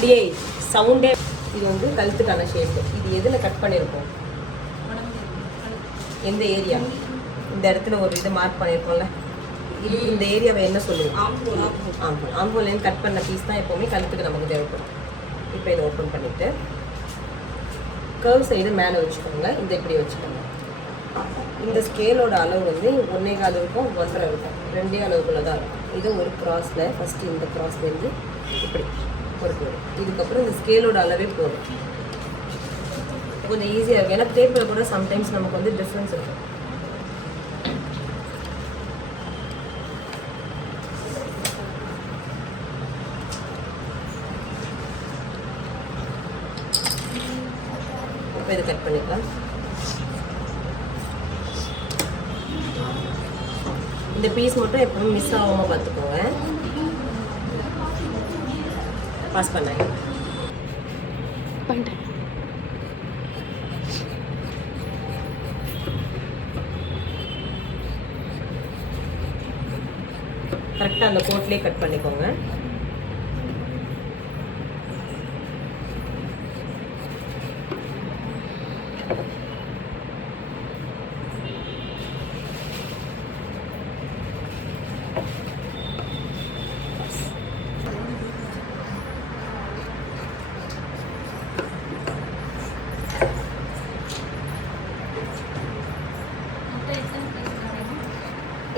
அடியே சவுண்டே. இது வந்து கழுத்துக்கான ஷேப்பு. இது எதில் கட் பண்ணியிருக்கோம்? எந்த ஏரியா? இந்த இடத்துல ஒரு இது மார்க் பண்ணியிருக்கோம்ல, இது இந்த ஏரியாவை என்ன சொல்லுவோம்? ஆம்பூல். ஆம்பூல்லேருந்து கட் பண்ண பீஸ் தான் எப்போவுமே கழுத்துக்கு நமக்கு தேவைப்படும். இப்போ இதை ஓப்பன் பண்ணிவிட்டு கர்வ் சைடு மேலே வச்சுக்கோங்க. இந்த இப்படி வச்சுக்கோங்க. இந்த ஸ்கேலோட அளவு வந்து 1.25 இருக்கும், 1.5 இருக்கும், 2 அளவுக்குள்ள தான் இருக்கும். இது ஒரு கிராஸில் ஃபஸ்ட்டு இந்த கிராஸ்லேருந்து இப்படி ஒரு போடும். இதுக்கப்புறம் இந்த ஸ்கேலோட அளவே போடும். கொஞ்சம் ஈஸியாக இருக்கும். ஏன்னா டேப்பில் கூட சம்டைம்ஸ் நமக்கு வந்து டிஃப்ரென்ஸ் இருக்கும். இப்போ இதை கட் பண்ணிக்கலாம். இந்த பீஸ் மட்டும் எப்பவும் மிஸ் ஆகாமல் பார்த்துக்கோங்க. பாஸ் பண்ணேன். கரெக்டாக அந்த கோட்லேயே கட் பண்ணிக்கோங்க.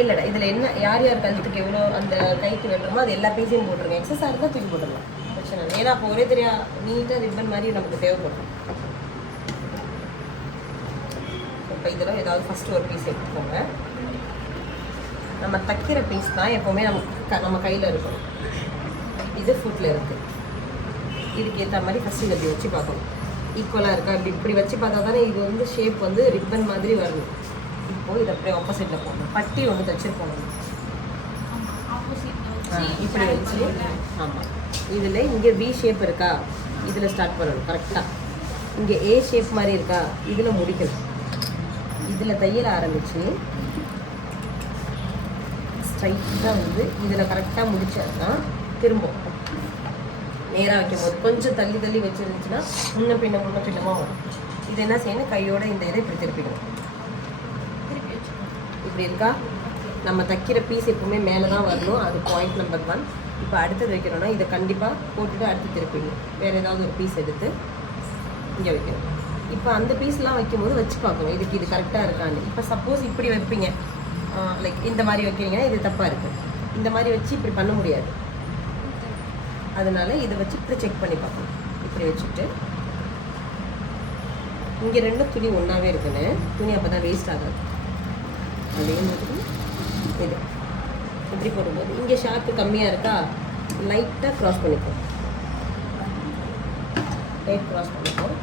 இல்லைடா, இதில் என்ன யார் யார் கழுத்துக்கு எவ்வளோ அந்த கைக்கு வெட்டுறோமோ அது எல்லா பீஸையும் போட்டுருங்க. எக்ஸஸாக இருந்தால் தூக்கி போட்டுடலாம், பிரச்சனை இல்லை. ஏன்னா அப்போ ஒரே தெரியா நீட்டாக ரிப்பன் மாதிரி நமக்கு தேவைப்படும். இப்போ இதில் ஏதாவது ஃபஸ்ட்டு ஒரு பீஸ் எடுத்துக்கோங்க. நம்ம தைக்கிற பீஸ் தான் எப்போவுமே நம்ம கையில் இருக்கும். இது ஃபுட்டில் இருக்குது. இதுக்கு ஏற்ற மாதிரி ஃபஸ்ட்டு இதை இப்படி வச்சு பார்க்கணும். ஈக்குவலாக இருக்கா? இப்படி வச்சு பார்த்தா தானே இது வந்து ஷேப் வந்து ரிப்பன் மாதிரி வரணும். இப்போது இதை அப்படியே ஆப்போசிட்டில் போகணும். பட்டி ஒன்று தைச்சிருப்போம். இப்படி வச்சு ஆமாம். இதில் இங்கே வி ஷேப் இருக்கா, இதில் ஸ்டார்ட் பண்ணணும் கரெக்டாக. இங்கே ஏ ஷேப் மாதிரி இருக்கா, இதில் முடிக்கணும். இதில் தையல் ஆரம்பித்து ஸ்ட்ரைட்டாக வந்து இதில் கரெக்டாக முடிச்சா திரும்ப நேராக வைக்கும் போது கொஞ்சம் தள்ளி தள்ளி வச்சுருந்துச்சுன்னா முன்ன பின்னமாக வரும். இது என்ன செய்யணும், கையோட இந்த இதை இப்படி திருப்பிக்கணும். இப்படி இருக்கா? நம்ம தைக்கிற பீஸ் எப்பவுமே மேலே தான் வரணும். அது பாயிண்ட் நம்பர் 1. இப்போ அடுத்தது வைக்கணும்னா இதை கண்டிப்பாக போட்டுட்டு அடுத்து திருப்பிங்க. வேறு ஏதாவது ஒரு பீஸ் எடுத்து இங்கே வைக்கணும். இப்போ அந்த பீஸ்லாம் வைக்கும்போது வச்சு பார்க்கணும் இதுக்கு இது கரெக்டாக இருக்கான்னு. இப்போ சப்போஸ் இப்படி வைப்பீங்க, லைக் இந்த மாதிரி வைக்கிறீங்கன்னா இது தப்பாக இருக்குது. இந்த மாதிரி வச்சு இப்படி பண்ண முடியாது. அதனால் இதை வச்சு இப்படி செக் பண்ணி பார்க்கணும். இப்படி வச்சுட்டு இங்கே ரெண்டும் துணி ஒன்றாவே இருக்குன்னு, துணி அப்போ தான் வேஸ்ட் ஆகாது. அதே மாதிரி இது இப்படி போடும்போது இங்கே ஷார்ப்பு கம்மியாக இருக்கா, லைட்டாக க்ராஸ் பண்ணிப்போம். லைட் க்ராஸ் பண்ணிப்போம்.